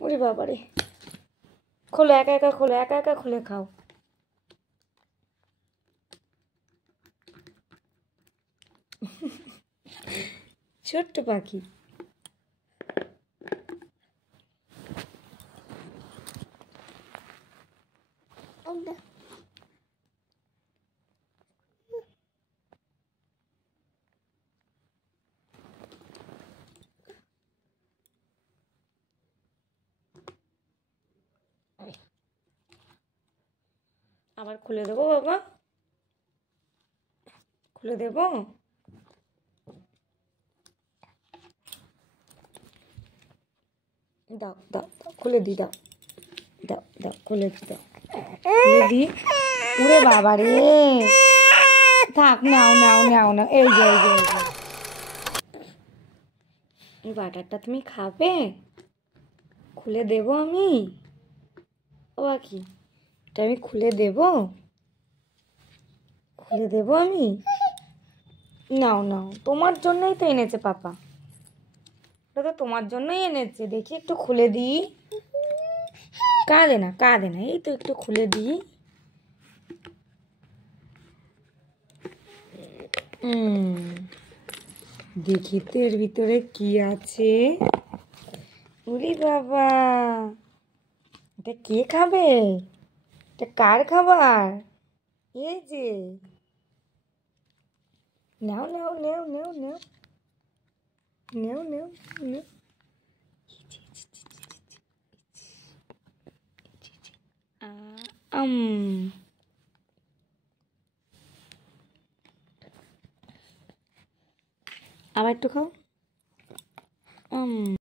ওরে বাবারে, খোলো, একা একা খোলো, একা একা খুলে খাও। ছোট্ট পাখি। আবার খুলে দেবো বাবা, খুলে দেবো। দাও দাও দাও, খুলে দি, দাও দাও দাও, খুলে দি, দাও খুলে দি। উরে বাবা রে, থাক, নাও নাও নাও নাও, এই যে এই যে এই যে, এই বাটারটা তুমি খাবে? খুলে দেবো আমি? ও কি, এটা আমি খুলে দেবো? খুলে দেবো আমি? নাও নাও, তোমার জন্যই তো এনেছে পাপা, ওটা তো তোমার জন্যই এনেছে। দেখি একটু খুলে দিই। কাঁদে না কাঁদে না, এই তো একটু খুলে দিই। দেখি তো এর ভিতরে কি আছে। উরি বাবা, এটা কে খাবে? এটা কার খাবার? এই যে, নাও নাও নাও নাও নাও নাও নাও নাও। আবার একটু খাও।